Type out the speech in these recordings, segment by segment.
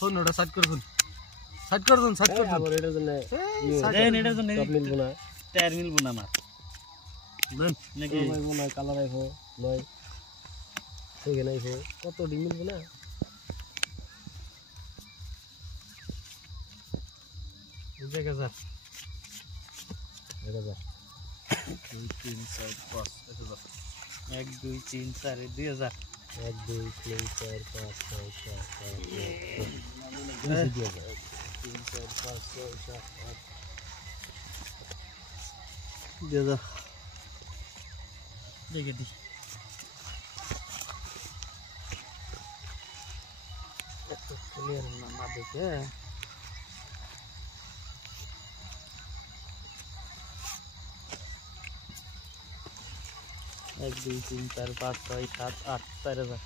phone ওটা side করে দিন সাইড করে দিন আবার এটার জন্য দেন এটার জন্য সব মিলবো না টায়ার মিলবো না আমার দেন নাকি মিলবো না কালার আইবো নয় ঠিক আছে আইবো কত ডিম মিলবো না দেখা যা 1000 2 3 4 5 1000 1 2 3 4 2000 1 2 3 4 5 6 7 8 9 3 4 5 6 7 8 2000 দেখে দি এত ক্লিয়ার না দেখে 1 2 3 4 5 6 7 8 4000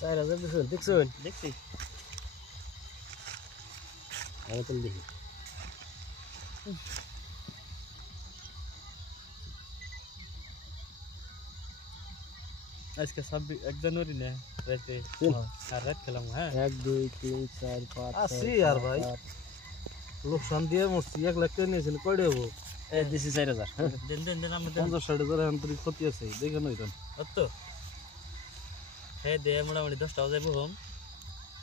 4000 দেখছেন দেখছি আমি তো দেখি আজকে 1 জানুয়ারি না রাতে আর রাত খেলাম হ্যাঁ 1 2 3 4 5 আসি यार ভাই লোকসান দিয়ে মরছি 1 লাখ টাকা নিয়েছিল কই দেবো এই দিছি 4000 দেন আমরা 50-60,000 আন্তরিক ক্ষতি আছে দেখেন ওইখান তো হ্যাঁ দে মোটামুটি 10 টাকা যাবো হোম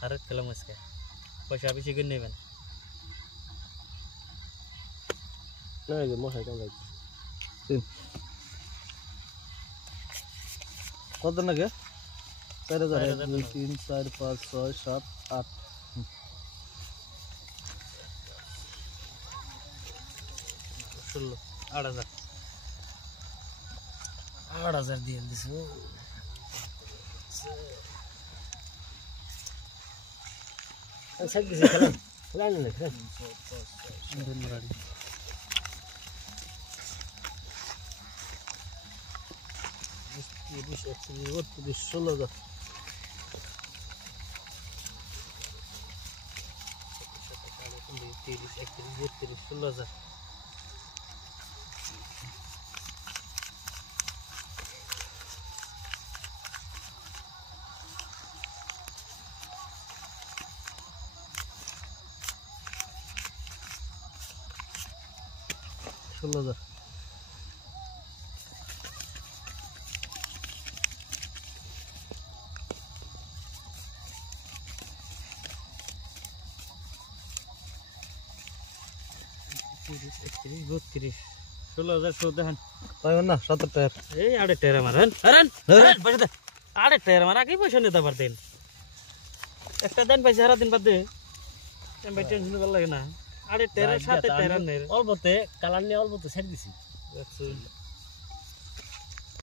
আর রাত খেলাম আজকে পয়সা বেশি করে নেবেন না এই যে মশাই কাম যাচ্ছে কত নাকি 4000 1 2 3 4 5 6 7 8 16 8000 দিয়ে দিছো আচ্ছা কিছু খেলা না খেলা ধন্যবাদ 20 31 16 16,000 16,000 31 16,000 সৌ দেখেন তাই না 70 টায়ার এই 8 টায়ার আমার হারান পয়সা দে 8 টায়ার আমার আগে পয়সা নিতে পারতেন একটা দিন পয়সা সারা দিন বাদ দে আমি টেনশন করা লাগে না 8 টায়ার 7 টায়ার অল্পতে কালার নিয়ে অল্পতে ছেড়ে দিছি